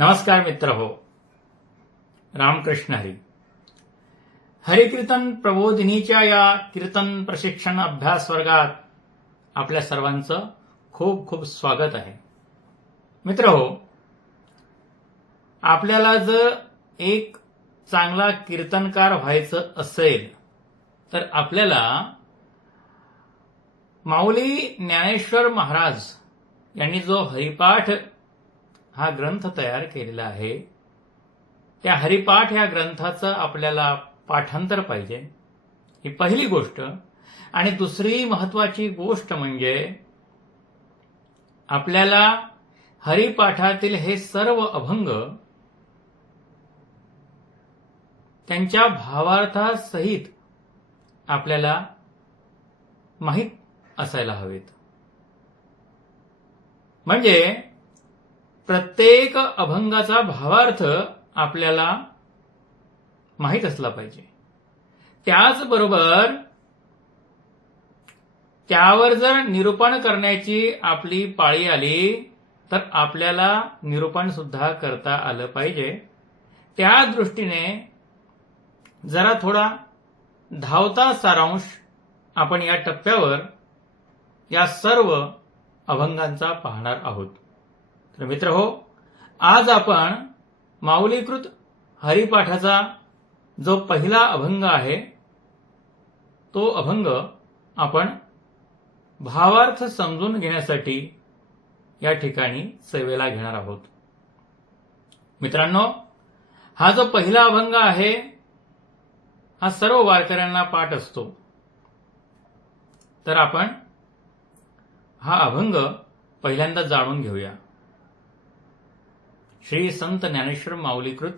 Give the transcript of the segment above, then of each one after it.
नमस्कार मित्र हो. रामकृष्ण हरी. हरिकीर्तन प्रबोधिनीच्या या कीर्तन प्रशिक्षण अभ्यास वर्गात आपल्या सर्वांचं खूप खूप स्वागत आहे. मित्र हो आपल्याला जर एक चांगला कीर्तनकार व्हायचं असेल तर आपल्याला माऊली ज्ञानेश्वर महाराज यांनी जो हरिपाठ हा ग्रंथ तयार केलेला आहे. त्या हरिपाठ या ग्रंथाचं आपल्याला पाठांतर पाहिजे. ही पहिली गोष्ट. आणि दुसरी महत्वाची गोष्ट म्हणजे आपल्याला हरिपाठातील हे सर्व अभंग त्यांच्या भावार्थासहित आपल्याला माहीत असायला हवेत. म्हणजे प्रत्येक अभंगाचा भावार्थ आपल्याला माहीत असला पाहिजे. त्याचबरोबर त्यावर जर निरूपण करण्याची आपली पाळी आली तर आपल्याला निरूपण सुद्धा करता आलं पाहिजे. त्या दृष्टीने जरा थोडा धावता सारांश आपण या टप्प्यावर या सर्व अभंगांचा पाहणार आहोत. तर मित्र हो आज आपण माऊलीकृत हरिपाठाचा जो पहिला अभंग आहे तो अभंग आपण भावार्थ समजून घेण्यासाठी या ठिकाणी सेवेला घेणार आहोत. मित्रांनो हा जो पहिला अभंग आहे हा सर्व वारकऱ्यांना पाठ असतो. तर आपण हा अभंग पहिल्यांदा जाणून घेऊया. श्री संत ज्ञानेश्वर माऊलीकृत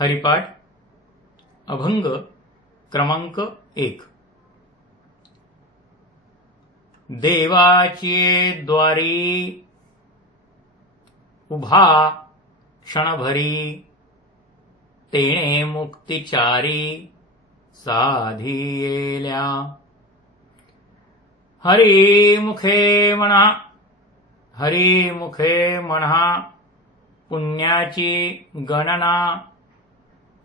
हरिपाठ अभंग क्रमांक एक. देवाची द्वारी उभा क्षणभरी तेणे मुक्तिचारी साधी हरी मुखे म्हणा हरी मुखे म्हणा पुण्याची गणना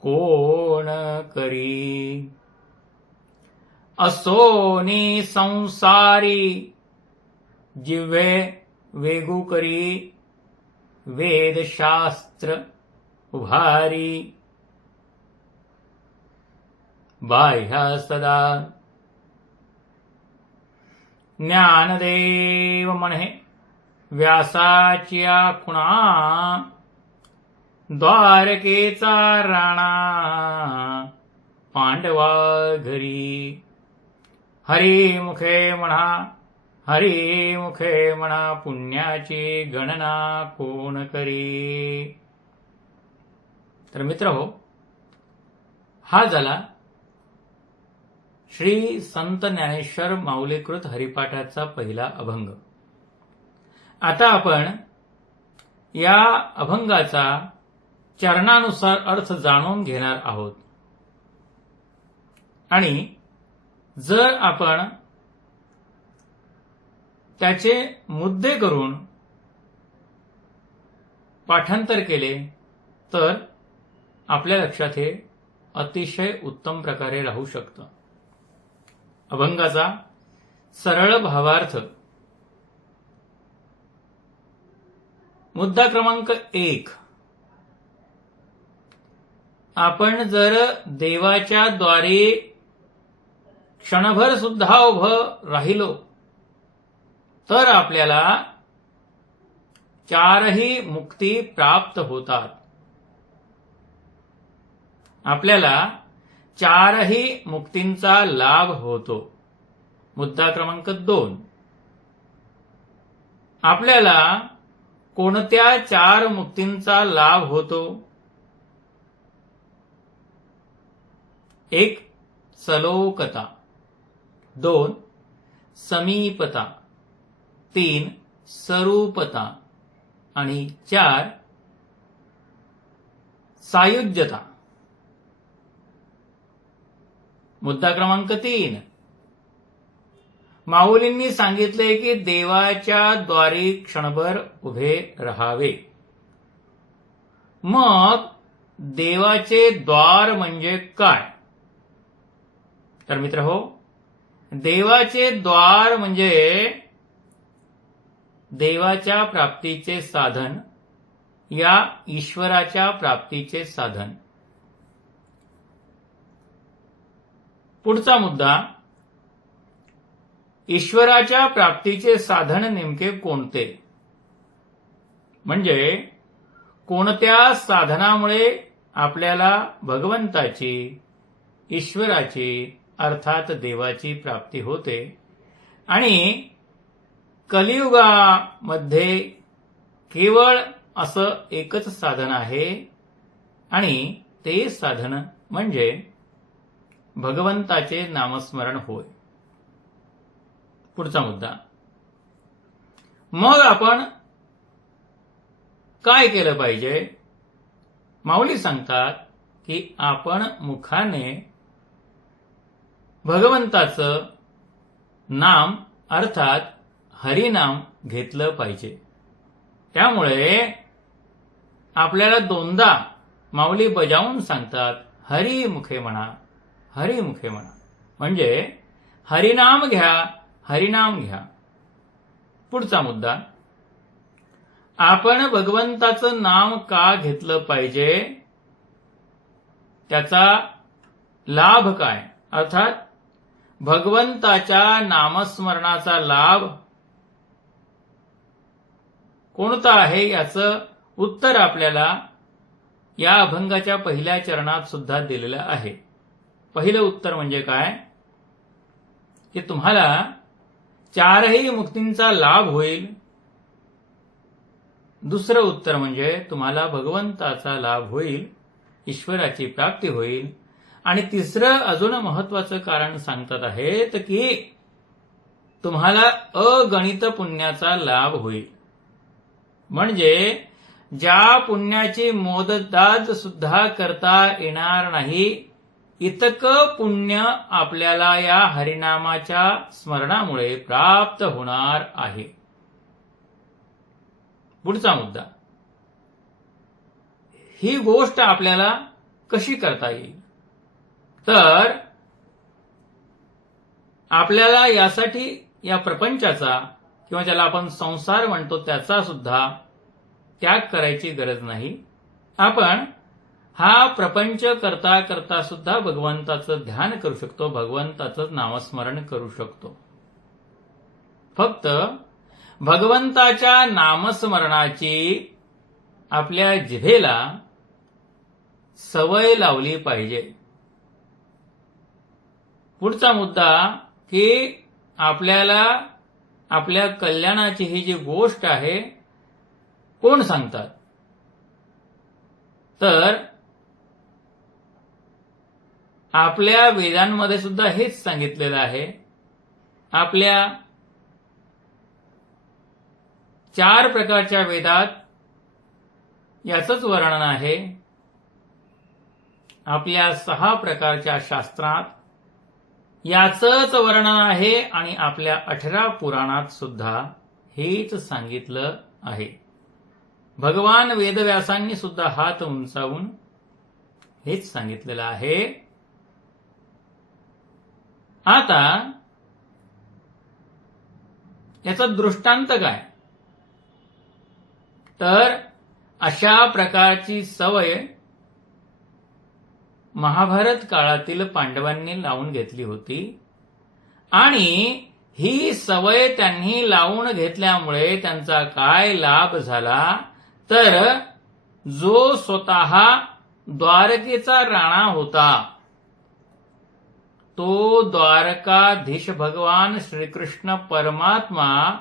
कोण करी? असोनी संसारी जिव्हे वेगू करी वेदशास्त्र उभारी। बाह्या सदा ज्ञानदेव म्हणे व्यासाच्या खुणा द्वारकेचा राणा पांडवा घरी. हरी मुखे म्हणा हरी मुखे म्हणा पुण्याची गणना कोण करी? तर मित्र हो हा झाला श्री संत ज्ञानेश्वर माऊलीकृत हरिपाठाचा पहिला अभंग. आता आपण या अभंगाचा चरणानुसार अर्थ जाणून घेणार आहोत. आणि जर आपण त्याचे मुद्दे करून पाठांतर केले तर आपल्या लक्षात हे अतिशय उत्तम प्रकारे राहू शकतं. अभंगाचा सरळ भावार्थ मुद्दा क्रमांक एक. आपण जर देवाच्या द्वारे क्षणभर सुद्धा उभं राहिलो तर आपल्याला चारही मुक्ती प्राप्त होतात. आपल्याला चारही मुक्तींचा लाभ होतो. मुद्दा क्रमांक दोन. आपल्याला कोणत्या चार मुक्तींचा लाभ होतो? एक सलोकता. दोन समीपता. तीन सरूपता. आणि चार सायुज्यता. मुद्दा क्रमांक तीन. माऊलींनी सांगितले की देवाच्या द्वारी क्षणभर उभे राहावे. मग देवाचे द्वार म्हणजे काय? तर मित्र हो देवाचे द्वार म्हणजे देवाच्या प्राप्तीचे साधन या ईश्वराच्या प्राप्तीचे साधन. पुढचा मुद्दा ईश्वराच्या प्राप्तीचे साधन नेमके कोणते? म्हणजे कोणत्या साधनामुळे आपल्याला भगवंताची ईश्वराची अर्थात देवाची प्राप्ती होते? आणि कलियुगामध्ये केवळ असं एकच साधन आहे? आणि ते साधन म्हणजे भगवंताचे नामस्मरण होय. पुढचा मुद्दा. मग आपण काय केलं पाहिजे? माऊली सांगतात की आपण मुखाने भगवंताचं नाम अर्थात हरिनाम घेतलं पाहिजे. त्यामुळे आपल्याला दोनदा माऊली बजावून सांगतात हरी मुखे म्हणा हरी मुखे म्हणा. म्हणजे हरिनाम घ्या हरिनाम घ्या. पुढचा मुद्दा. आपण भगवंताचं नाम का घेतलं पाहिजे? त्याचा लाभ काय? अर्थात भगवंताच्या नामस्मरणाचा लाभ कोणता आहे याचं उत्तर आपल्याला या अभंगाच्या पहिल्या चरणात सुद्धा दिलेलं आहे. पहिलं उत्तर म्हणजे काय? की तुम्हाला चारही मुक्तींचा लाभ होईल. दुसरं उत्तर म्हणजे तुम्हाला भगवंताचा लाभ होईल ईश्वराची प्राप्ती होईल. आणि तिसरं अजून महत्वाचं कारण सांगतात आहेत की तुम्हाला अगणित पुण्याचा लाभ होईल. म्हणजे ज्या पुण्याची मोददाद सुद्धा करता येणार नाही इतकं पुण्य आपल्याला या हरिनामाच्या स्मरणामुळे प्राप्त होणार आहे. पुढचा मुद्दा. ही गोष्ट आपल्याला कशी करता येईल? तर आपल्याला यासाठी या प्रपंचाचा किंवा ज्याला आपण संसार म्हणतो त्याचा सुद्धा त्याग करायची गरज नाही. आपण हा प्रपंच करता करता सुद्धा भगवंताचं ध्यान करू शकतो भगवंताचं नामस्मरण करू शकतो. फक्त भगवंताच्या नामस्मरणाची आपल्या जिभेला सवय लावली पाहिजे. पुढचा मुद्दा की आपल्याला आपल्या कल्याणाची ही जी गोष्ट आहे कोण सांगतात? तर आपल्या वेदांमध्ये सुद्धा हेच सांगितलेलं आहे. आपल्या चार प्रकारच्या वेदात याचंच वर्णन आहे. आपल्या सहा प्रकारच्या शास्त्रात याचंच वर्णन आहे आणि आपल्या अठरा पुराणात सुद्धा हेच सांगितलं आहे. भगवान वेदव्यासांनी सुद्धा हात उंचावून हेच सांगितलेलं आहे. आता याचा दृष्टांत काय? तर अशा प्रकारची सवय महाभारत काळातील पांडवांनी लावून घेतली होती. आणि ही सवय त्यांनी लावून घेतल्यामुळे त्यांचा काय लाभ झाला? तर जो स्वतः द्वारकेचा राणा होता तो द्वारकाधीश भगवान श्रीकृष्ण परमात्मा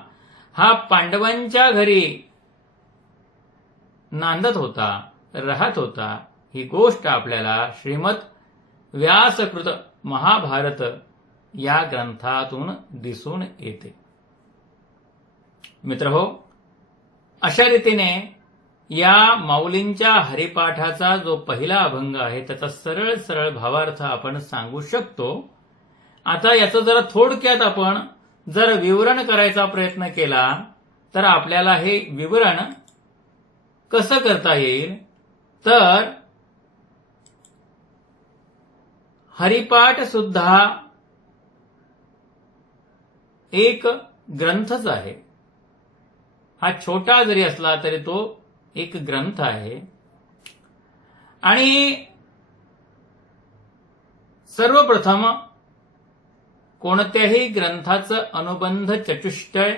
हा पांडवांच्या घरी नांदत होता राहत होता. ही गोष्ट आपल्याला श्रीमत व्यासकृत महाभारत या ग्रंथातून दिसून येते. मित्र हो अशा रीतीने या माऊलींच्या हरिपाठाचा जो पहिला अभंग आहे त्याचा सरळ सरळ भावार्थ आपण सांगू शकतो. आता याचं जरा थोडक्यात आपण जर विवरण करायचा प्रयत्न केला तर आपल्याला हे विवरण कसं करता येईल? तर हरिपाठ सुद्धा एक ग्रंथच आहे. हा छोटा जरी असला तरी तो एक ग्रंथ आहे. आणि सर्वप्रथम कोणत्याही ग्रंथाचं अनुबंध चतुष्टय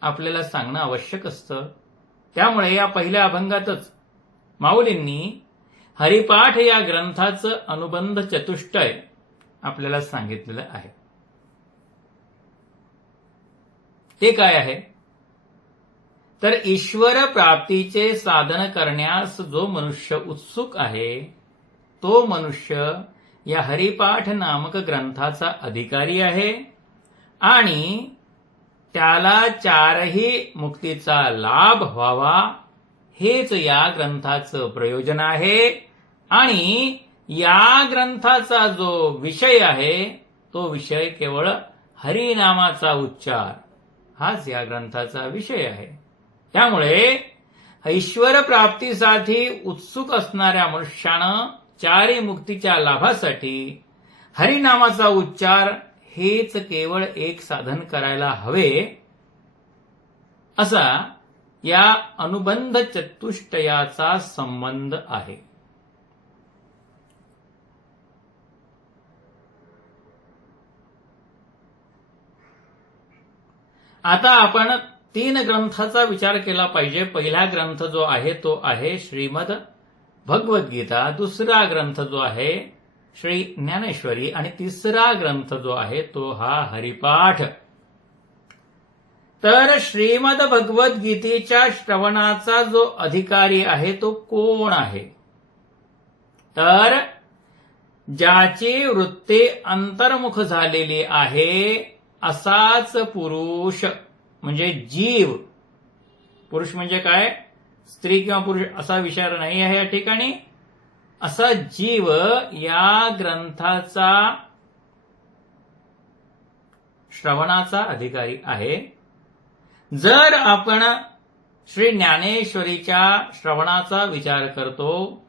आपल्याला सांगणं आवश्यक असतं. त्यामुळे या पहिल्या अभंगातच माऊलींनी हरिपाठ या ग्रंथाचं अनुबंध चतुष्टय आपल्याला सांगितलेलं आहे. ते काय आहे? तर ईश्वर प्राप्तीचे साधन करण्यास जो मनुष्य उत्सुक आहे तो मनुष्य या हरिपाठ नामक ग्रंथाचा अधिकारी आहे आणि त्याला चारही मुक्तीचा लाभ व्हावा हेच या ग्रंथाचं प्रयोजन आहे. आणि या ग्रंथाचा जो विषय आहे तो विषय केवळ हरिनामाचा उच्चार. हाच या ग्रंथाचा विषय आहे. त्यामुळे ईश्वर प्राप्तीसाठी उत्सुक असणाऱ्या मनुष्यानं चारी मुक्तीच्या लाभासाठी हरिनामाचा उच्चार हेच केवळ एक साधन करायला हवे असा या अनुबंध चतुष्टयाचा संबंध आहे. आता आपण तीन ग्रंथाचा विचार केला पाहिजे. पहिला ग्रंथ जो आहे तो आहे श्रीमद भगवद्गीता. दुसरा ग्रंथ जो आहे श्री ज्ञानेश्वरी. आणि तिसरा ग्रंथ जो आहे तो हा हरिपाठ. तर श्रीमद भगवद्गीतेच्या श्रवणाचा जो अधिकारी आहे तो कोण आहे? तर ज्याची वृत्ती अंतर्मुख झालेली आहे असाच पुरुष. म्हणजे जीव. पुरुष म्हणजे काय? स्त्री किंवा पुरुष असा विचार नाही आहे या ठिकाणी. असा जीव या ग्रंथाचा श्रवणाचा अधिकारी आहे. जर आपण श्री ज्ञानेश्वरीच्या श्रवणाचा विचार करतो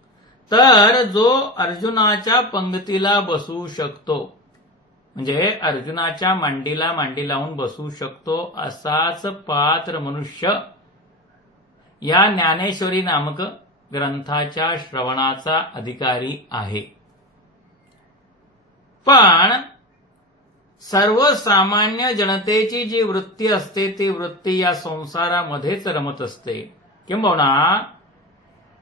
तर जो अर्जुनाच्या पंगतीला बसू शकतो. म्हणजे अर्जुनाच्या मांडीला मांडी लावून बसू शकतो असाच पात्र मनुष्य. या ज्ञानेश्वरी नामक ग्रंथाच्या श्रवणाचा अधिकारी आहे. पण सर्वसामान्य जनतेची जी वृत्ती असते ती वृत्ती या संसारामध्येच रमत असते. किंबहुना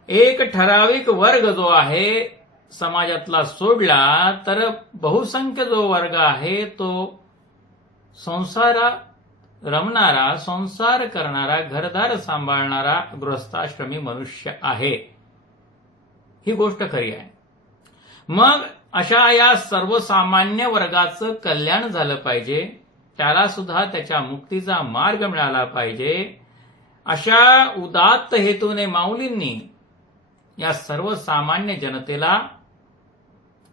एक ठराविक वर्ग जो आहे समाजातला सोडला तर बहुसंख्य जो वर्ग आहे तो संसारा रमणारा संसार करणारा घरदार सांभाळणारा गृहस्थाश्रमी मनुष्य आहे. ही गोष्ट खरी आहे. मग अशा या सर्वसामान्य वर्गाचं कल्याण झालं पाहिजे त्याला सुद्धा त्याच्या मुक्तीचा मार्ग मिळाला पाहिजे. अशा उदात्त हेतूने माऊलींनी या सर्वसामान्य जनतेला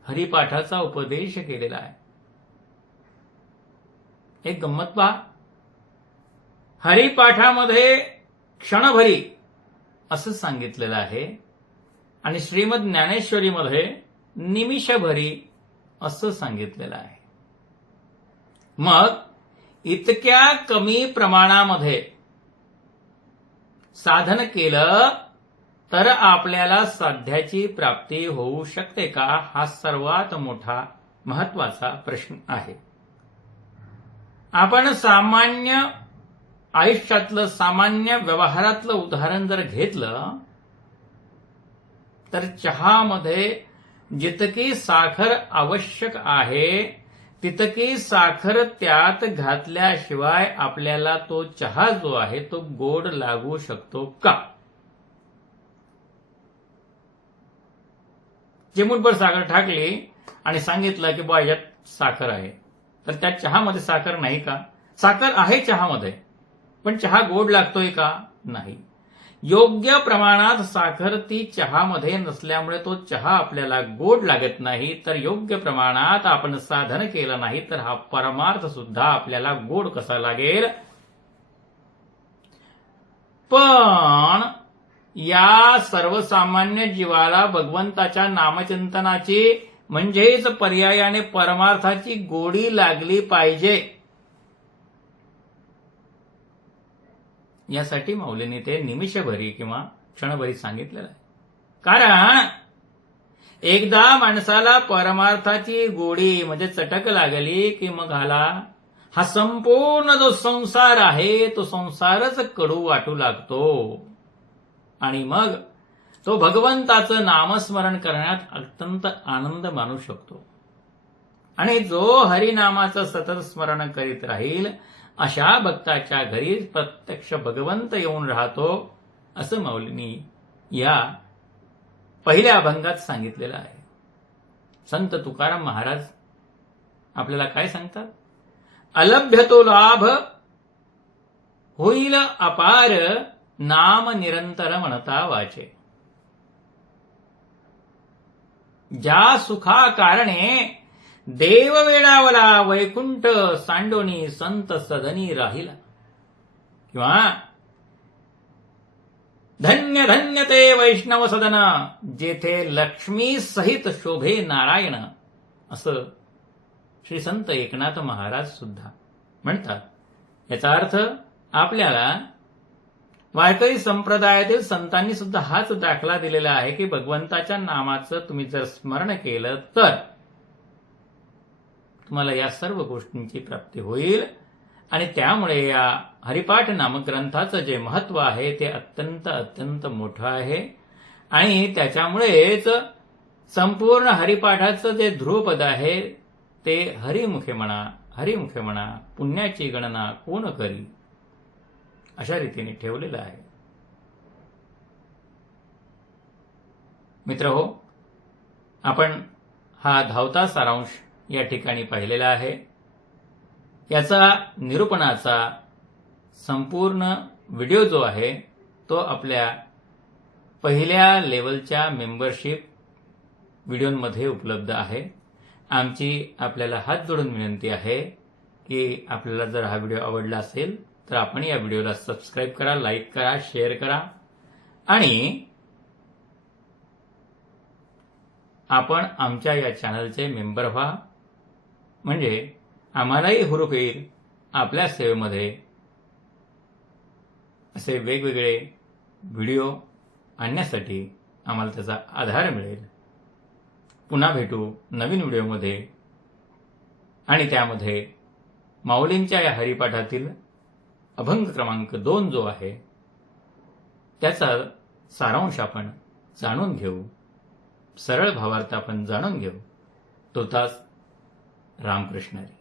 हरिपाठाचा उपदेश केलेला आहे. एक गंमत पहा. हरिपाठामध्ये क्षणभरी असं सांगितलेलं आहे आणि श्रीमद ज्ञानेश्वरीमध्ये निमिषभरी असं सांगितलेलं आहे. मग इतक्या कमी प्रमाणामध्ये साधन केलं तर आपल्याला साध्याची प्राप्ती होऊ शकते का? हा सर्वात मोठा महत्त्वाचा प्रश्न आहे. आपण सामान्य आयुष्यातलं सामान्य व्यवहारातलं उदाहरण जर घेतलं तर चहामध्ये जितकी साखर आवश्यक आहे तितकी साखर त्यात घातल्याशिवाय आपल्याला तो चहा जो आहे तो गोड लागू शकतो का? चिमूटभर साखर टाकली आणि सांगितलं की बा यात साखर आहे. तर त्या चहामध्ये साखर नाही का? साखर आहे चहामध्ये पण चहा गोड लागतोय का? नाही. योग्य प्रमाणात साखर ती चहामध्ये नसल्यामुळे तो चहा आपल्याला गोड लागत नाही तर योग्य प्रमाणात आपण साधन केलं नाही तर हा परमार्थ सुद्धा आपल्याला गोड कसा लागेल? पण या सर्वसामान्य जीवाला भगवंताच्या नामचिंतनाची म्हणजेच पर्यायाने परमार्थाची गोडी लागली पाहिजे. यासाठी माऊलीने ते निमिषभरी किंवा क्षणभरी सांगितलेलं आहे. कारण एकदा माणसाला परमार्थाची गोडी म्हणजे चटक लागली की मग हाला हा संपूर्ण जो संसार आहे तो संसारच कडू वाटू लागतो. आणि मग तो भगवंताचं नामस्मरण करण्यात अत्यंत आनंद मानू शकतो. आणि जो हरिनामाचं सतत स्मरण करीत राहील अशा भक्ताच्या घरी प्रत्यक्ष भगवंत येऊन राहतो असं मौलिनी या पहिल्या अभंगात सांगितलेलं आहे. संत तुकाराम महाराज आपल्याला काय सांगतात? अलभ्य तो लाभ होईल अपार नाम निरंतर म्हणता वाचे। ज्या सुखा कारणे देव वेळावला वैकुंठ सांडोनी संत सदनी राहिला। किंवा धन्य धन्य ते वैष्णव सदन जेथे लक्ष्मी सहित शोभे नारायण असं श्री संत एकनाथ महाराज सुद्धा म्हणतात। याचा अर्थ आपल्याला वारकरी संप्रदायातील संतांनी सुद्धा हाच दाखला दिलेला आहे की भगवंताच्या नामाचं तुम्ही जर स्मरण केलं तर तुम्हाला या सर्व गोष्टींची प्राप्ती होईल. आणि त्यामुळे या हरिपाठ नामक ग्रंथाचं जे महत्त्व आहे ते अत्यंत अत्यंत मोठं आहे. आणि त्याच्यामुळेच संपूर्ण हरिपाठाचं जे ध्रुवपद आहे ते हरिमुखे म्हणा हरिमुखे म्हणा पुण्याची गणना कोण करी? अशा रीतीने ठेवलेलं आहे. मित्र हो आपण हा धावता सारांश या ठिकाणी पाहिलेला आहे. याचा निरूपणाचा संपूर्ण व्हिडिओ जो आहे तो आपल्या पहिल्या लेवलच्या मेंबरशिप व्हिडिओमध्ये उपलब्ध आहे. आमची आपल्याला हात जोडून विनंती आहे की आपल्याला जर हा व्हिडिओ आवडला असेल तर आपण या व्हिडिओला सबस्क्राईब करा लाईक करा शेअर करा. आणि आपण आमच्या या चॅनलचे मेंबर व्हा. म्हणजे आम्हालाही हुरूप येईल आपल्या सेवेमध्ये असे वेगवेगळे व्हिडिओ आणण्यासाठी आम्हाला त्याचा आधार मिळेल. पुन्हा भेटू नवीन व्हिडिओमध्ये. आणि त्यामध्ये माऊलींच्या या हरिपाठातील अभंग क्रमांक दोन जो आहे त्याचा सारांश आपण जाणून घेऊ. सरळ भावार्थ आपण जाणून घेऊ. तो तास रामकृष्णारी